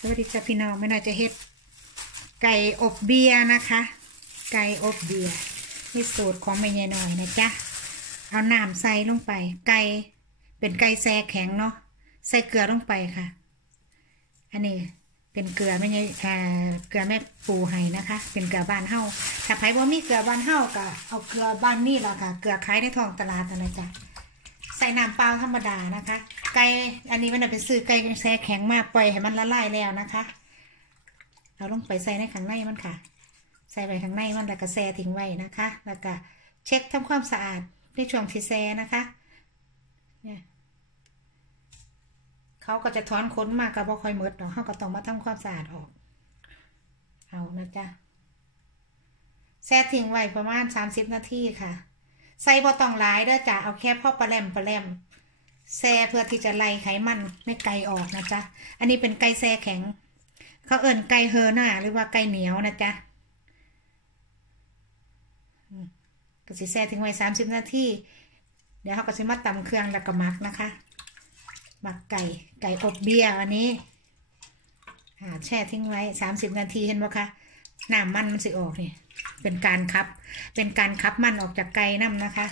สวัสดีจ้าพี่น้องไม่น่าจะเฮ็ด ไก่อบเบียร์นะคะ ไก่อบเบียร์นี่สูตรของแม่ยายน้อยนะจ๊ะเอาน้ำใส่ลงไป ไก่เป็นไก่แซ่แข็งเนาะใส่เกลือลงไปค่ะ อันนี้เป็นเกลือไม่ใช่อ่าเกลือแม่ปูไห้นะคะ เป็นเกลือบ้านเฮาถ้าไผบ่มีเกลือบ้านเฮาก็เอาเกลือบ้านนี่ละค่ะ เกลือขายในท้องตลาดนั่นแหละจ้ะใส่น้ำเปล่าธรรมดานะคะ ไก่อันนี้มันเอาไปซื้อไก่แช่แข็งมากปล่อยให้มันละลายแล้วนะคะ เอาลงไปใส่ในข้างในมันค่ะ ใส่ไปข้างในมันแล้วก็แช่ทิ้งไว้นะคะ แล้วก็เช็คทำความสะอาดในช่วงที่แช่นะคะเนี่ยเขาก็จะถอนขนมากก็บ่ค่อยหมดหรอกเขาก็ต้องมาทำความสะอาดออก เอานะจ๊ะแช่ทิ้งไว้ประมาณสามสิบนาทีค่ะ ใส่บ่ต้องหลายเด้อจ้ะเอาแค่พอปลาแรมปลาแรม แซ่เพื่อที่จะไล่ไขมันไม่ไก่ออกนะจ๊ะ อันนี้เป็นไก่แซ่แข็ง เขาเอิ่นไก่เฮอหน้าหรือว่าไก่เหนียวนะจ๊ะก็สิแซ่ทิ้งไว้สามสิบนาทีเดี๋ยวเขาก็สิมาตำเครื่องแล้วก็หมักนะคะหมักไก่ไก่อบเบียร์อันนี้อ่าแช่ทิ้งไว้สามสิบนาทีเห็นไหมคะน้ำมันมันสิออกเนี่ยเป็นการคับ เป็นการคับมันออกจากไก่น้ำนะคะ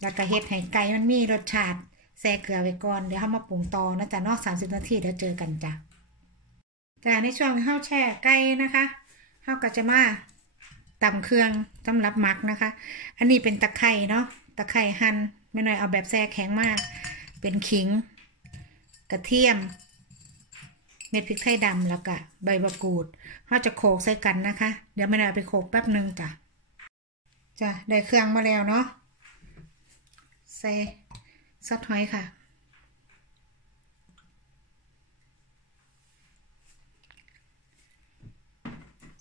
แล้วก็เฮ็ดให้ไก่มันมีรสชาติ แซ่เกลือไว้ก่อน เดี๋ยวเขามาปรุงต่อนะจ๊ะนอกสามสิบนาทีเดี๋ยวเจอกันจ้ะแต่ในช่วงที่เขาแช่ไก่นะคะเขาวก็จะมาตำเครื่องสำหรับหมักนะคะ อันนี้เป็นตะไคร่เนาะตะไคร่หั่นไม่น้อยเอาแบบแซ่แข็งมาก เป็นขิง กระเทียม เม็ดพริกไทยดำแล้วก็ใบมะกรูดเขาจะโขกใส่กันนะคะ เดี๋ยวไม่ได้อาไปโขกแป๊บหนึ่งจ้ะจ้ะได้เครื่องมาแล้วเนาะใส่ ซอสหอยค่ะ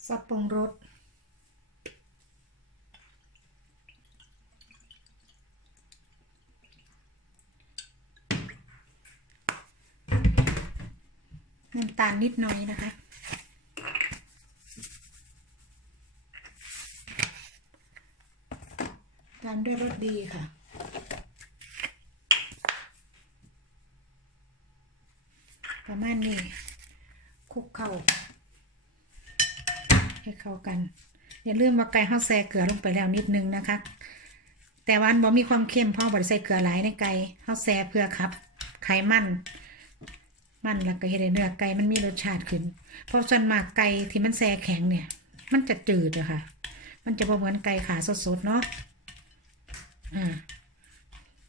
ซอสปรุงรสน้ำตาลนิดหน่อยนะคะ ตามด้วยรสดีค่ะ ประมาณนี้คลุกเข้าให้เข้ากัน อย่าลืมว่าไก่ข้าวแซ่เกลือลงไปแล้วนิดนึงนะคะ แต่วันบ่มีความเค็มเพราะบ่ได้ใส่เกลือหลายในไก่ข้าวแซ่เพื่อครับ ไขมันมันแล้วก็เฮ็ดเนื้อไก่มันมีรสชาติขึ้น เพราะส่วนมากไก่ที่มันแซ่แข็งเนี่ย มันจะจืดอะค่ะ มันจะเหมือนไก่ขาสดๆเนาะอ่า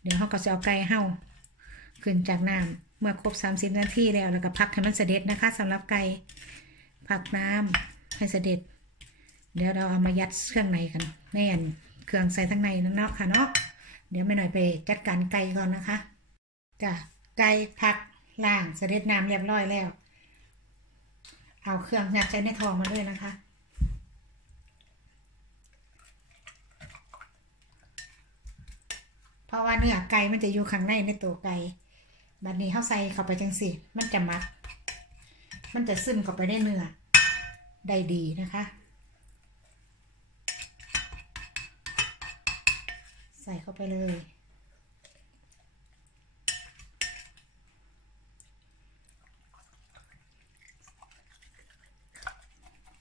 เดี๋ยวเขาก็จะเอาไก่เห่าขึ้นจากน้ำ เมื่อครบสามสิบนาทีแล้วแล้วก็พักให้มันเสด็จนะคะสำหรับไก่พักน้ำให้เสด็จ เดี๋ยวเราเอามายัดเครื่องในกันแน่นเครื่องใส่ทั้งในนั่นเนาะค่ะเนาะเดี๋ยวไม่หน่อยไปจัดการไก่ก่อนนะคะจ้ะไก่พักล่างเสด็จน้ำเรียบร้อยแล้ว เอาเครื่องยัดใส่ในทองมาด้วยนะคะเพราะว่าเนื้อไก่มันจะอยู่ข้างในในตัวไก่ บัดนี้เขาใส่เข้าไปจังสิมันจะมัด มันจะซึมเข้าไปในเนื้อได้ดีนะคะ ใส่เข้าไปเลย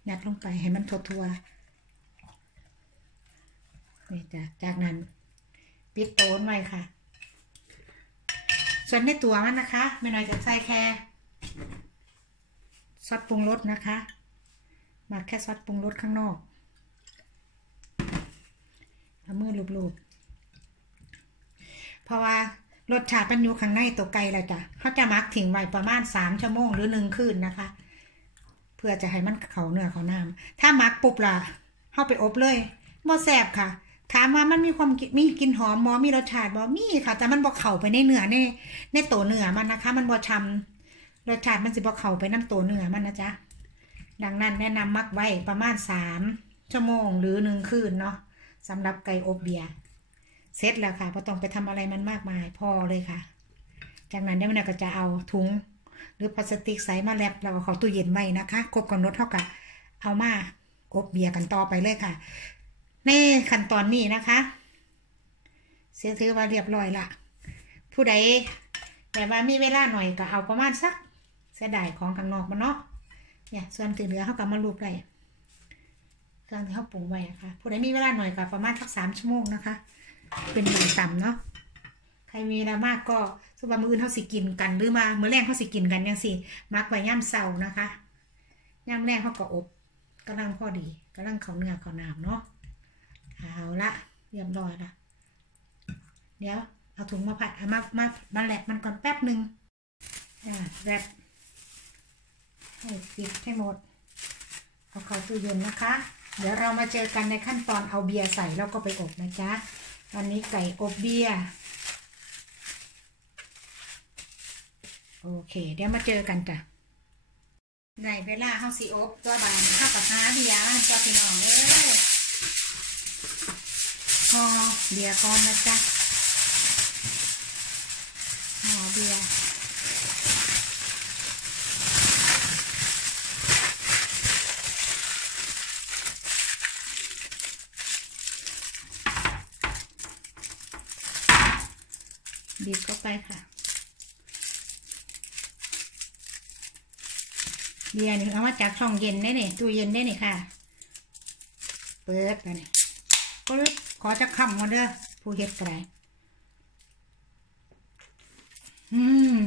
ยัดลงไปให้มันทั่วๆนี่จ้ะจากนั้น ปิดโตนไว้ค่ะ ส่วนในตัวมันนะคะไม่น้อยจะใส่แค่ซอสปรุงรสนะคะมาแค่ซอสปรุงรสข้างนอกเอามือลูบๆเพราะว่ารสชาติมันอยู่ข้างในตัวไก่แล้วจ้ะเขาจะมักทิ้งไว้ประมาณสามชั่วโมงหรือหนึ่งคืนนะคะ เพื่อจะให้มันเขาเนื้อเขาน้ำถ้ามักปุ๊บล่ะเข้าไปอบเลยบ่แสบค่ะ ถามว่ามันมีความมีกลิ่นหอมมอมีรสชาติบ่มีค่ะ แต่มันบ่เข้าไปในเนื้อในในตัวเนื้อมันนะคะ มันบ่ชำรสชาติมันสิบ่เข้าไปน้ำตัวเนื้อมันนะจ๊ะดังนั้นแนะนำมักไว้ประมาณสามชั่วโมงหรือหนึ่งคืนเนาะสำหรับไก่อบเบียร์เสร็จแล้วค่ะพอต้องไปทำอะไรมันมากมายพอเลยค่ะ จากนั้นเดี๋ยวมันก็จะเอาถุง หรือพลาสติกใสมาแลบแล้วก็เขาตู้เย็นไว้นะคะครบกำหนดเท่ากับเอามาอบเบียร์กันต่อไปเลยค่ะ ในขั้นตอนนี้นะคะ เสียถือว่าเรียบร้อยละผู้ใดแบบว่ามีเวลาหน่อยก็เอาประมาณสักเสียดายของข้างนอกมันเนาะเนี่ยส่วนที่เหลือเขาก็มาลูบได้เครื่องที่เขาปรุงไว้นะคะผู้ใดมีเวลาหน่อยก็ประมาณสักสามชั่วโมงนะคะ เป็นหนึ่งต่ำเนาะใครมีเวลามากก็สมมติมืออื่นเขาสิกินกันหรือมาเมื้อแรกเขาสิกินกันยังสิมักไว้ย่ำเสาร์นะคะย่ำแรกเขาก็อบกำลังพอดีกำลังเขาเนื้อเขาหนามเนาะ เอาละเรียบร้อยละเดี๋ยวเอาถุงมาผัดเอามามามาแลบมันก่อนแป๊บหนึ่งอ่าแรปให้ปิดให้หมด เอาเข้าตู้เย็นนะคะ เดี๋ยวเรามาเจอกันในขั้นตอนเอาเบียร์ใส่แล้วก็ไปอบนะจ๊ะวันนี้ไก่อบเบียร์โอเค เดี๋ยวมาเจอกันจ้ะได้เวลาเฮาสิอบตัวบานเข้ากับหาเบียร์ตัวพี่น้องเอ้ย ห่อเบียร์ก่อนนะจ๊ะห่อเบียร์บีบเข้าไปค่ะ เบียร์นี่เอามาจากช่องเย็นได้เนี่ยตู้เย็นได้เนี่ยค่ะ เปิดไปเนี่ย ปึ๊บขอจะคำมาเด้อผู้เฮ็ดกระไรอืม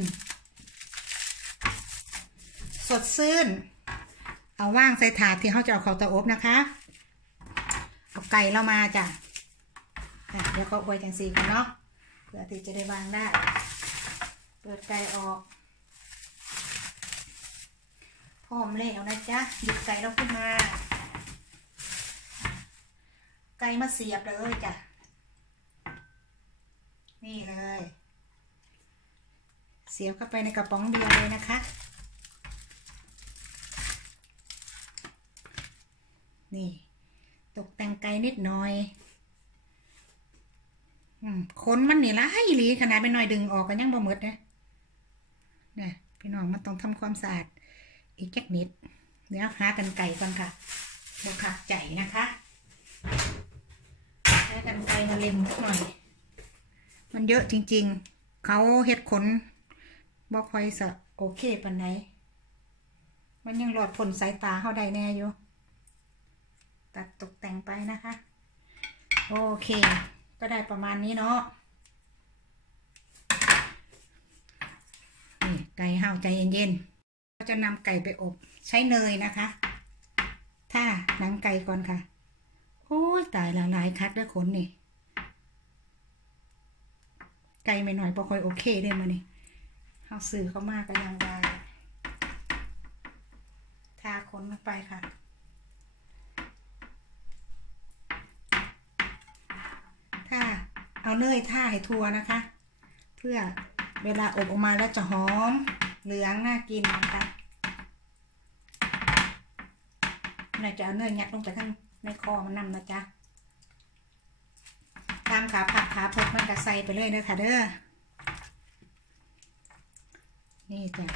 สดซื่น เอาว่างใส่ถาดที่เขาจะเอาเขาตาอบนะคะ เอาไก่เรามาจ้ะเดี๋ยวเขาไว้จังสีกันเนาะเพื่อที่จะได้วางได้ เปิดไก่ออกพร้อมแล้วนะจ๊ะหยิบไก่เราขึ้นมา ไก่มาเสียบเลยจ้ะ นี่เลย เสียบเข้าไปในกระป๋องเบียร์เลยนะคะ นี่ ตกแต่งไก่นิดหน่อยอืมขนมันนี่ละให้หลีขนาดไปหน่อยดึงออกกันยังบ่หมดนะเนี่ยพี่น้องมันต้องทำความสะอาดอีกแค่นิด เดี๋ยวหากันไก่ก่อนค่ะบวขาดใจนะคะ ช้กันไกมาเล็มหน่อย มันเยอะจริง ๆ เขาเห็ดขนบ่ค่อยสะโอเคปันไหน มันยังหลอดผลสายตาเขาได้แน่อยู่ ตัดตกแต่งไปนะคะ โอเค ก็ได้ประมาณนี้เนาะนี่ไก่ห้าวใจเย็นๆเราจะนำไก่ไปอบใช้เนยนะคะ ถ้าหนังไก่ก่อนค่ะ โอ้ยตายละลายคัดด้วยขนนี่ ไก่ไม่หน่อยพอค่อยโอเคได้มานี่เอาสื่อเขามากันยังได้ทาขนลงไปค่ะถ้าเอาเนยท่าให้ทัวนะคะ เพื่อเวลาอบออกมาแล้วจะหอมเหลืองน่ากินนะคะเราจะเอาเนยยัดลงไปข้าง ในคอมันนำนะจ๊ะตามขาผักขาเพิกมันก็ใส่ไปเลยเด้อค่ะเด้อนี่จ้ะ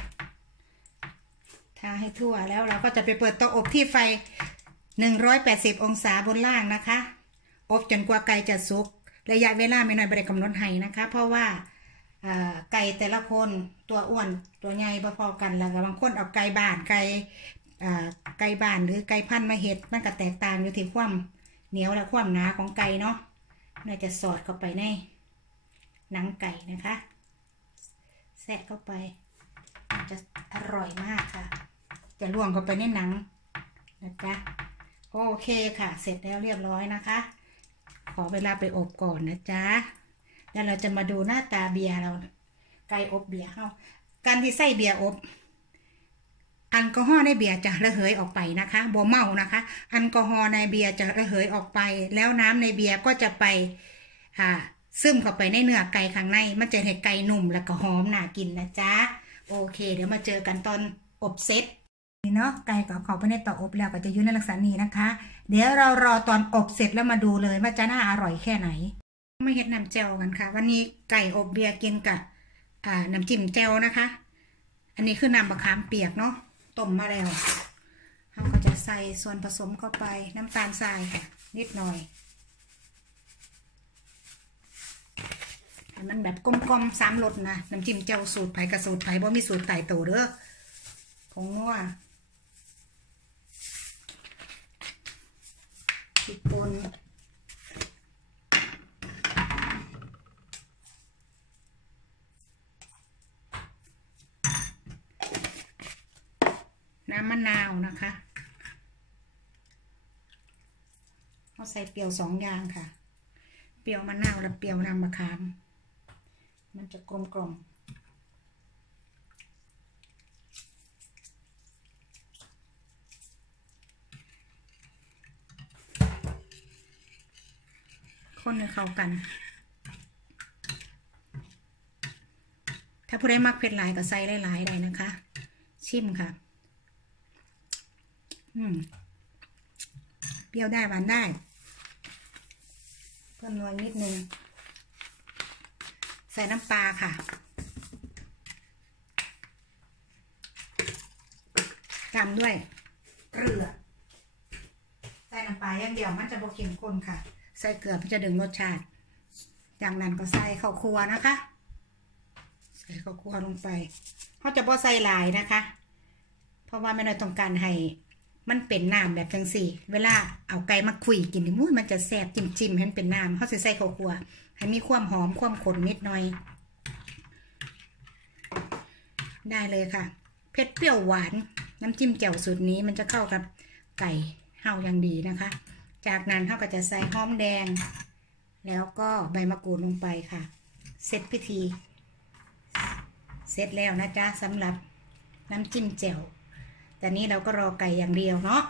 ทาให้ทั่วแล้วเราก็จะไปเปิดเตาอบที่ไฟ 180 องศาบนล่างนะคะ อบจนกว่าไก่จะสุก ระยะเวลาไม่น้อยบริกำหนดให้นะคะ เพราะว่าไก่แต่ละคนตัวอ้วนตัวใหญ่พอๆกันแล้วก็บางคนเอาไก่บ้านไก่ ไก่บ้านหรือไก่พันธุ์มาเห็ดมันก็แตกต่างอยู่ที่ความเหนียวและความหนาของไก่เนาะน่าจะสอดเข้าไปในหนังไก่นะคะแทะเข้าไปมันจะอร่อยมากค่ะ จะล่วงเข้าไปในหนังนะจ๊ะโอเคค่ะ เสร็จแล้วเรียบร้อยนะคะ ขอเวลาไปอบก่อนนะจ๊ะแล้วเราจะมาดูหน้าตาเบียร์เราไก่อบเบียร์เข้าการที่ใส่เบียร์อบ แอลกอฮอล์ในเบียร์จะระเหยออกไปนะคะบ่เมานะคะแอลกอฮอล์ในเบียร์จะระเหยออกไป แล้วน้ำในเบียร์ก็จะไปอ่าซึมเข้าไปในเนื้อไก่ข้างใน มันจะให้ไก่นุ่มแล้วก็หอมน่ากินนะจ๊ะ โอเค เดี๋ยวมาเจอกันตอนอบเสร็จนี่เนาะไก่กับเขาไปในเตาอบแล้วก็จะอยู่ในลักษณะนี้นะคะ เดี๋ยวเรารอตอนอบเสร็จแล้วมาดูเลยว่าจะน่าอร่อยแค่ไหนมาเห็ดน้ำแจ่วกันค่ะ วันนี้ไก่อบเบียร์กินกับน้ำจิ้มแจ่วนะคะ อันนี้คือน้ำมะขามเปียกเนาะ ต้มมาแล้วเราก็จะใส่ส่วนผสมเข้าไปน้ำตาลทรายค่ะ นิดหน่อยมันแบบกลมๆสามรสนะน้ำจิ้มแจ่วสูตรไผ่กับสูตรไผ่บ่มีสูตรไต่โตเด้อผงนัวพริกป่น น้ำมะนาวนะคะเขาใส่เปรี้ยวสองอย่างค่ะ เปรี้ยวมะนาวและเปรี้ยวน้ำมะขาม มันจะกลมกล่อมคนให้เข้ากัน ถ้าผู้ใดมักเผ็ดหลายก็ใส่หลายๆได้นะคะ ชิมค่ะ เปรี้ยวได้หวานได้ เพิ่มนวลนิดนึง ใส่น้ำปลาค่ะ ตามด้วยเกลือ ใส่น้ำปลาอย่างเดียวมันจะบกเข้มข้นค่ะ ใส่เกลือมันจะดึงรสชาติ จากนั้นก็ใส่ข้าวคั่วนะคะ ใส่ข้าวคั่วลงไปเขาจะบ่ใส่หลายนะคะ เพราะว่าไม่น้อยต้องการให้ มันเป็นน้ำแบบจังสี่ เวลาเอาไก่มาคุยกินนี่มุ้ยมันจะแซ่บจิ้มจิ้มให้มันเป็นน้ำเขาจะใส่ข้าวคั่วให้มีความหอมความขนนิดหน่อย ได้เลยค่ะ เผ็ดเปรี้ยวหวาน น้ำจิ้มแจ่วสูตรนี้มันจะเข้ากับไก่เฮาอย่างดีนะคะ จากนั้นเขาก็จะใส่หอมแดง แล้วก็ใบมะกรูดลงไปค่ะ เสร็จพิธี เสร็จแล้วนะจ๊ะสำหรับน้ำจิ้มแจ่ว แต่นี้เราก็รอไก่อย่างเดียวเนาะ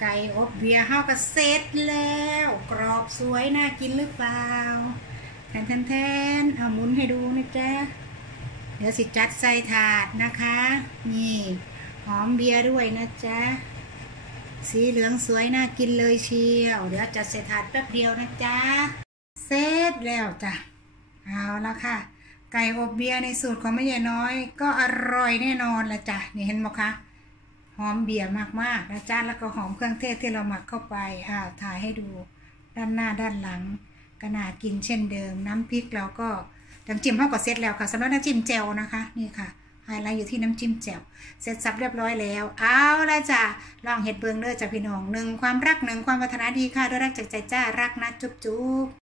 ไก่อบเบียร์เฮาก็เสร็จแล้ว กรอบสวยน่ากินหรือเปล่า แทนแทนเอาหมุนให้ดูนะจ๊ะ เดี๋ยวสิจัดใส่ถาดนะคะ นี่หอมเบียร์ด้วยนะจ๊ะ สีเหลืองสวยน่ากินเลยเชียว เดี๋ยวจัดใส่ถาดแป๊บเดียวนะจ๊ะ เสร็จแล้วจ้ะ เอาละค่ะ ไก่อบเบียร์ในสูตรของแม่ใหญ่น้อย ก็อร่อยแน่นอนละจ้ะนี่เห็นไหมคะหอมเบียร์มากๆนะจ๊ะแล้วก็หอมเครื่องเทศที่เราหมักเข้าไปอ่าถ่ายให้ดูด้านหน้าด้านหลังก็น่ากินเช่นเดิม น้ำพริกเราก็น้ำจิ้มเท่ากับเสร็จแล้วค่ะสำหรับน้ำจิ้มแจ่วนะคะนี่ค่ะไฮไลท์อยู่ที่น้ำจิ้มแจ่วเสร็จสับเรียบร้อยแล้ว เอาละจ้ะลองเห็ดเบืองเด้อจ้ะพี่น้องหนึ่งความรักหนึ่งความปรารถนาดีค่ะด้วยรักจากใจจ้ารักนะจุ๊บจุ๊บ